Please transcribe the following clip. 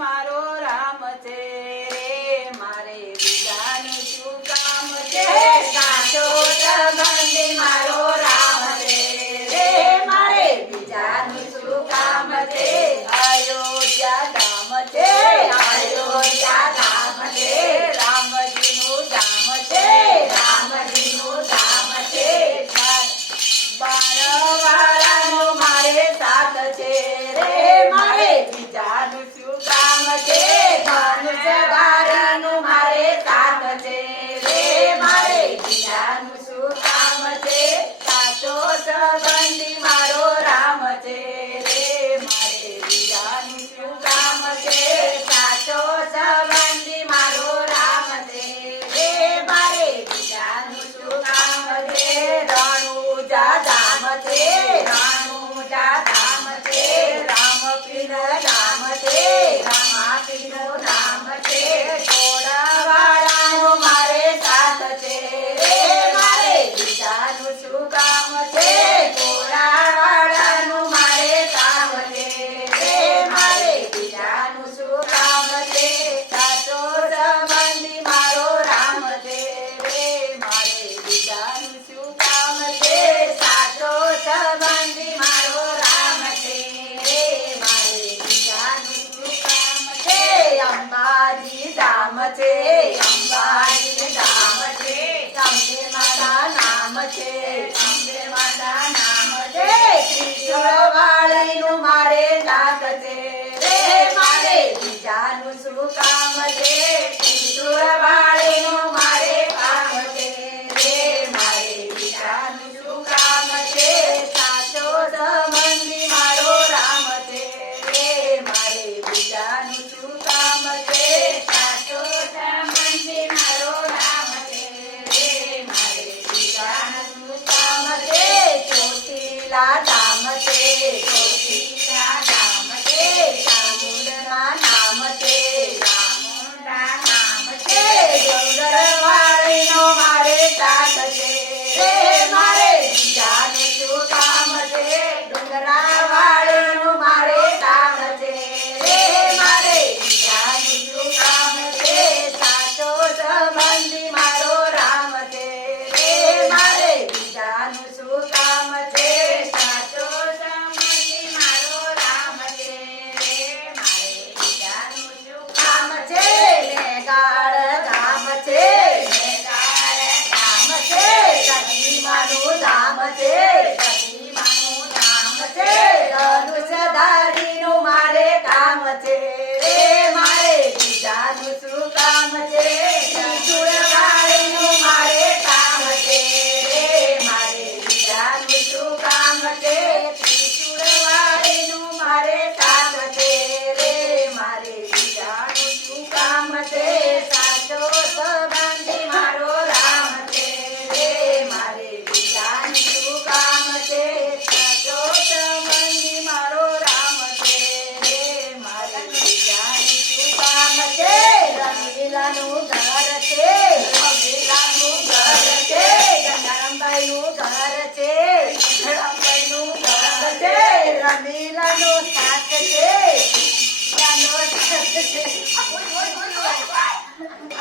મારો રામ છે રે મારે બીજાનું શું કામ છે સાચો સંબંધી મારો રામ છે રે મારે બીજાનું શું કામ છે અયોધ્યા ધામ છે અયોધ્યા ધામ છે રામજીનું ધામ છે રામજીનું ધામ છે બારવાળાનો મારે સાથ છે રે મારે બીજાનું શું કામ છે ધનુષધારીનું મારે સાથ છે રે મારે બીજાનું શું કામ છે સાચો સંબંધી મારો રામ છે રે મારે બીજાનું શું કામ છે સાચો સંબંધી મારો રામ છે રે મારે બીજાનું શું કામ છે રણુજા ધામ છે રણુજા ધામ છે રામપીર ધામ છે રામાપીરનું નામ છે ઘોડાવાળાનો મારે સાથ છે રે મારે બીજાનું શું કામ છે ઘોડાવાળાનું મારે કામ છે રે મારે બીજાનું શું કામ છે સાચો સંબંધી મારો રામ છે રે મારે બીજાનું શું કામ છે સાચો સંબંધી મારો રામ છે રે મારે બીજાનું શું કામ છે અંબાજી ધામ છે અંબાજી ધામ છે અંબે માતા નામ છે અંબે માતા નામ છે ત્રિશુળવાળીનું મારે સાથ છે રે મારે બીજાનું શું કામ છે ત્રિશુળવાળીનું મારે કામ છે રે મારે બીજાનું શું કામ છે સાચો સંબંધી મારો રામ છે રે મારે બીજાનું શું કામ છે સાચો સંબંધી મારો રામ છે રે મારે બીજાનું શું કામ છે ચોટીલા ધામ છે ચોટીલા ધામ છે ચામુંડના નામ છે ચામુંડા નામ છે ડુંગરવાળીનો મારે સાથ છે રે મારે બીજાનું શું કામ છે ડુંગરાવાળીનું મારે કામ છે રે મારે બીજાનું શું કામ છે સાચો સંબંધી મારો રામ છે રે મારે બીજાનું શું કામ છે સાચો સંબંધી મારો રામ છે રે મારે બીજાનું શું કામ છે મેઘાડ ધામ છે મેઘાડ ધામ છે સખીમાનું ધામ છે સખીમાનું ધામ છે ધનુષધારીનું મારે કામ છે રે મારે બીજાનું શું કામ છે ત્રિશુળવાળીનું મારે કામ છે રે મારે બીજાનું શું કામ છે ત્રિશુળવાળીનું મારે કામ છે રે મારે બીજાનું શું કામ છે સાચો સંબંધી મારો રામ છે રે મારે બીજાનું શું કામ છે સાચો સંબંધી મારો રામ છે રે મારે બીજાનું શું કામ છે રમીલાનું ઘર છે રમીલાનું ઘર છે ગંગારામબાઈનું ઘર છે ગંગારામબાઈનું ઘર છે રમીલાનો સાથ છે